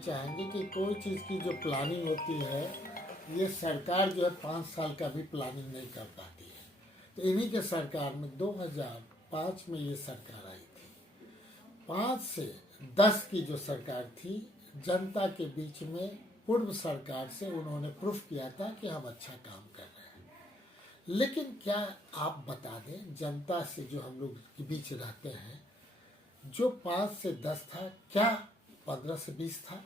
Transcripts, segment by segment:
चाहेंगे कि कोई चीज़ की जो प्लानिंग होती है, ये सरकार जो है 5 साल का भी प्लानिंग नहीं कर पाती है। तो इन्हीं के सरकार में 2005 में ये सरकार आई थी। 5 से 10 की जो सरकार थी, जनता के बीच में पूर्व सरकार से उन्होंने प्रूफ किया था कि हम अच्छा काम कर रहे हैं। लेकिन क्या आप बता दें, जनता से जो हम लोग के बीच रहते हैं, जो 5 से 10 था, क्या 15 से 20 था?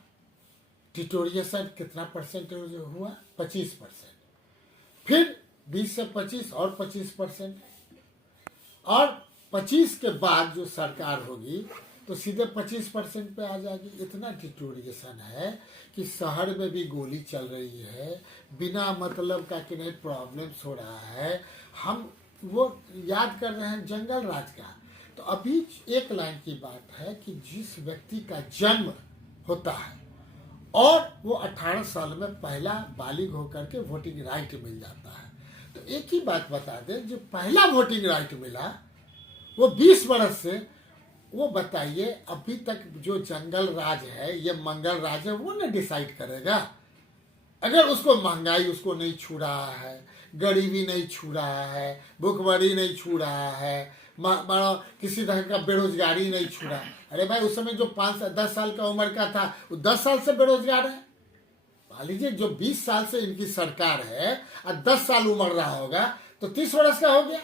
डिटोरिएशन कितना परसेंटेज हुआ? 25%। फिर 20 से 25 और 25%, और 25 के बाद जो सरकार होगी तो सीधे 25% पे आ जाएगी। इतना डिटोरिएशन है कि शहर में भी गोली चल रही है, बिना मतलब का कि नहीं प्रॉब्लम्स हो रहा है। हम वो याद कर रहे हैं जंगल राज का। तो अभी एक लाइन की बात है कि जिस व्यक्ति का जन्म होता है और वो 18 साल में पहला बालिग होकर के वोटिंग राइट मिल जाता है, तो एक ही बात बता दें, जो पहला वोटिंग राइट मिला वो 20 वर्ष से, वो बताइए अभी तक जो जंगल राज है, ये मंगल राज है, वो न डिसाइड करेगा। अगर उसको महंगाई उसको नहीं छू रहा है, गरीबी नहीं छू रहा है, भूखमरी नहीं छू रहा है, किसी तरह का बेरोजगारी नहीं छू रहा। अरे भाई, उस समय जो 5 से 10 साल का उम्र का था वो 10 साल से बेरोजगार है। मान लीजिए जो 20 साल से इनकी सरकार है और 10 साल उम्र रहा होगा तो 30 वर्ष का हो गया।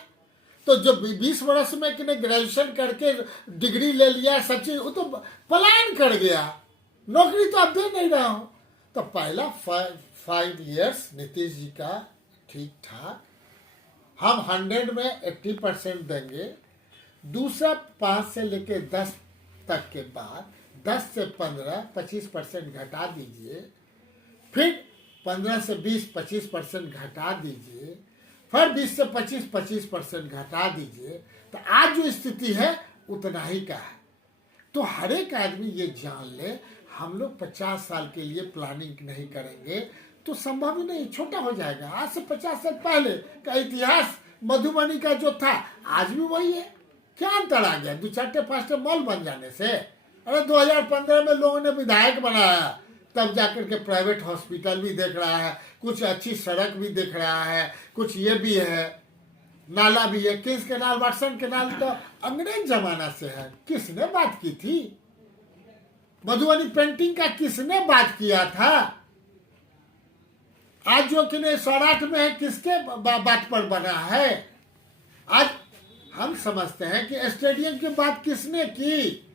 तो जो 20 वर्ष में कि ग्रेजुएशन करके डिग्री ले लिया, सब चीज, वो तो पलायन कर गया, नौकरी तो अब दे नहीं रहा हूं। तो पहला 5 इयर्स नीतीश जी का ठीक ठाक, हम 100 में 80% देंगे। दूसरा 5 से लेके 10 तक के बाद 10 से 15 25% घटा दीजिए, फिर 15 से 20 25% घटा दीजिए, फिर 20 से 25% घटा दीजिए। तो आज जो स्थिति है उतना ही का है। तो हर एक आदमी ये जान ले, हम लोग 50 साल के लिए प्लानिंग नहीं करेंगे तो संभव ही नहीं, छोटा हो जाएगा। आज से 50 साल पहले का इतिहास मधुबनी का जो था आज भी वही है। क्या अंतर आ गया 2-4 मॉल बन जाने से? अरे 2015 में लोगों ने विधायक बनाया, तब जाकर के प्राइवेट हॉस्पिटल भी देख रहा है, कुछ अच्छी सड़क भी देख रहा है, कुछ ये भी है, नाला भी है। किस कैनाल, वाटसन कैनाल तो अंग्रेज जमाना से है। किसने बात की थी? मधुबनी पेंटिंग का किसने बात किया था? आज जो कि सौराठ में है, किसके बात पर बना है? आज हम समझते हैं कि स्टेडियम की बात किसने की?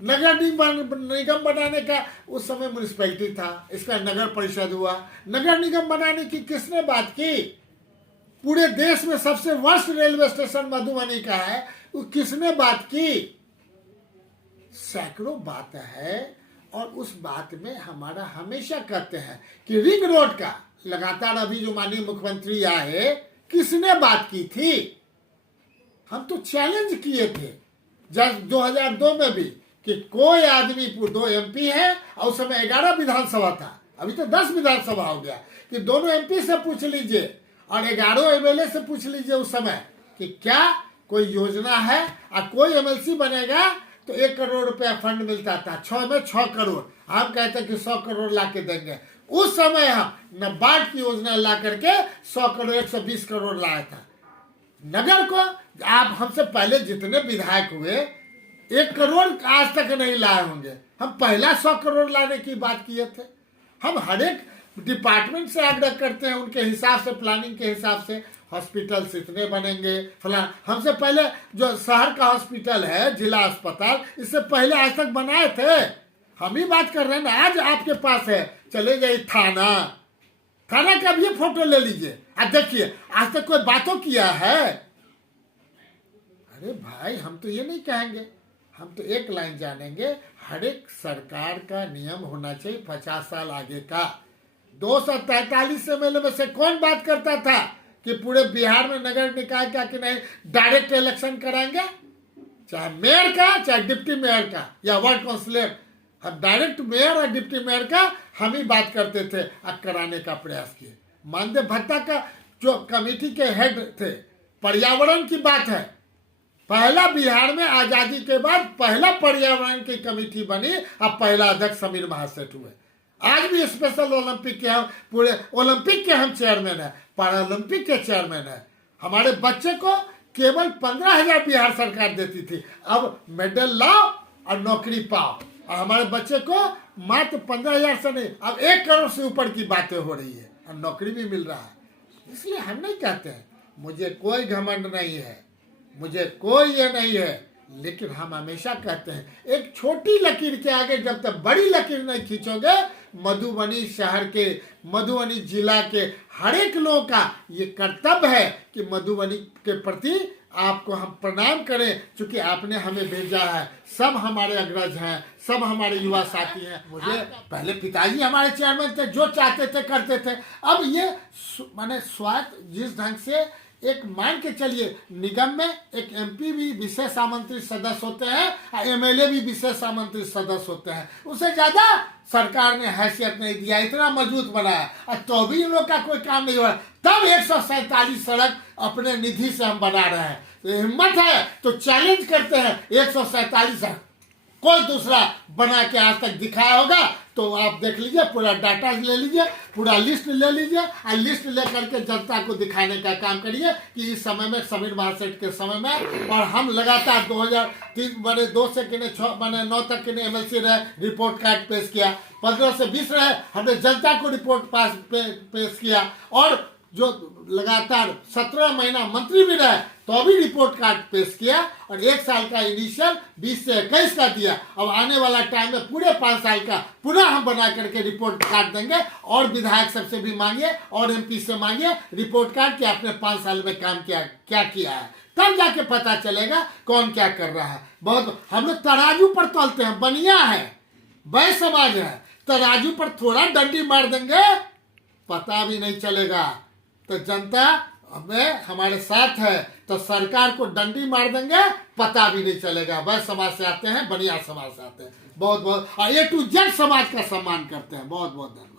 नगर निगम बनाने का उस समय म्यूनिसिपैलिटी था, इसका नगर परिषद हुआ। नगर निगम बनाने की किसने बात की? पूरे देश में सबसे वर्स्ट रेलवे स्टेशन मधुबनी का है, वो किसने बात की? सैकड़ों बात है, और उस बात में हमारा हमेशा कहते हैं कि रिंग रोड का लगातार अभी जो माननीय मुख्यमंत्री आए, किसने बात की थी? हम तो चैलेंज किए थे जब 2002 में भी कि कोई आदमी, 2 MP है और उस समय 11 विधानसभा था, अभी तो 10 विधानसभा हो गया, कि दोनों MP से पूछ लीजिए और 11 MLA से पूछ लीजिए उस समय कि क्या कोई योजना है, और कोई MLC बनेगा तो 1 करोड़ रुपया फंड मिलता था, 6 में 6 करोड़। हम कहते कि 100 करोड़ ला के देंगे। उस समय हम नाबार्ड की योजना ला करके 100 करोड़ 120 करोड़ लाया था। नगर को आप हमसे पहले जितने विधायक हुए 1 करोड़ आज तक नहीं लाए होंगे। हम पहला 100 करोड़ लाने की बात किए थे। हम हर एक डिपार्टमेंट से आग्रह करते हैं, उनके हिसाब से, प्लानिंग के हिसाब से, हॉस्पिटल्स इतने बनेंगे फलाना। हमसे पहले जो शहर का हॉस्पिटल है, जिला अस्पताल, इससे पहले आज तक बनाए थे। हम ही बात कर रहे हैं ना। आज आपके पास है, चले जाइए थाना का भी फोटो ले लीजिए, आज देखिए आज तक कोई बातों किया है? अरे भाई, हम तो ये नहीं कहेंगे, हम तो एक लाइन जानेंगे, हर एक सरकार का नियम होना चाहिए 50 साल आगे का। 243 MLA में से कौन बात करता था कि पूरे बिहार में नगर निकाय का कि नहीं डायरेक्ट इलेक्शन कराएंगे, चाहे मेयर का, चाहे डिप्टी मेयर का, या वार्ड काउंसिलर? हम डायरेक्ट मेयर और डिप्टी मेयर का हम ही बात करते थे और कराने का प्रयास किए। मानदेय भत्ता का जो कमेटी के हेड थे, पर्यावरण की बात है, पहला बिहार में आजादी के बाद पहला पर्यावरण की कमेटी बनी, अब पहला अध्यक्ष समीर महासेठ हुए। आज भी स्पेशल ओलंपिक के हम पूरे ओलंपिक के हम चेयरमैन है, पैरा ओलंपिक के चेयरमैन है। हमारे बच्चे को केवल 15,000 बिहार सरकार देती थी, अब मेडल लाओ और नौकरी पाओ। और हमारे बच्चे को मात्र 15,000 से नहीं, अब 1 करोड़ से ऊपर की बातें हो रही है और नौकरी भी मिल रहा है। इसलिए हम नहीं कहते हैं, मुझे कोई घमंड नहीं है, मुझे कोई ये नहीं है, लेकिन हम हमेशा कहते हैं एक छोटी लकीर के आगे जब तक बड़ी लकीर नहीं खींचोगे, मधुबनी शहर के, मधुबनी जिला के हर एक लोगों का ये कर्तव्य है कि मधुबनी के प्रति आपको हम प्रणाम करें, क्योंकि आपने हमें भेजा है। सब हमारे अग्रज हैं, सब हमारे युवा साथी हैं। मुझे पहले पिताजी हमारे चेयरमैन थे, जो चाहते थे करते थे। अब ये माने स्वायत्त जिस ढंग से एक मान के चलिए, निगम में एक एमपी भी विशेष आमंत्रित सदस्य होते हैं और एमएलए भी विशेष आमंत्रित सदस्य होते हैं, उससे ज्यादा सरकार ने हैसियत नहीं दिया, इतना मजबूत बनाया और तो भी इन लोग का कोई काम नहीं हो रहा। तब 147 सड़क अपने निधि से हम बना रहे हैं। तो हिम्मत है तो चैलेंज करते हैं, 147 सड़क कोई दूसरा बना के आज तक दिखाया होगा तो आप देख लीजिए, पूरा डाटा ले लीजिए, पूरा लिस्ट ले लीजिए और लिस्ट लेकर के जनता को दिखाने का काम करिए कि इस समय में समीर महासेठ के समय में। और हम लगातार 2003 मैंने 2 से किने 6 मैंने 9 तक किने एमएलसी रहे, रिपोर्ट कार्ड पेश किया, 15 से 20 रहे, हमने जनता को रिपोर्ट पेश किया। और जो लगातार 17 महीना मंत्री भी रहे तो भी रिपोर्ट कार्ड पेश किया, और 1 साल का इनिशियल 20 से 21 का दिया। अब आने वाला टाइम में पूरे 5 साल का पुनः हम बना करके रिपोर्ट कार्ड देंगे, और विधायक सबसे भी मांगिए और एमपी से मांगिए रिपोर्ट कार्ड कि आपने 5 साल में काम क्या किया है, तब जाके पता चलेगा कौन क्या कर रहा है। बहुत हम लोग तराजू पर तोलते हैं, बनिया है, वह समाज है, तराजू पर थोड़ा डंडी मार देंगे पता भी नहीं चलेगा। तो जनता हमें हमारे साथ है, तो सरकार को डंडी मार देंगे पता भी नहीं चलेगा। वह समाज से आते हैं, बढ़िया समाज से आते हैं। बहुत बहुत और A to Z समाज का सम्मान करते हैं। बहुत बहुत धन्यवाद।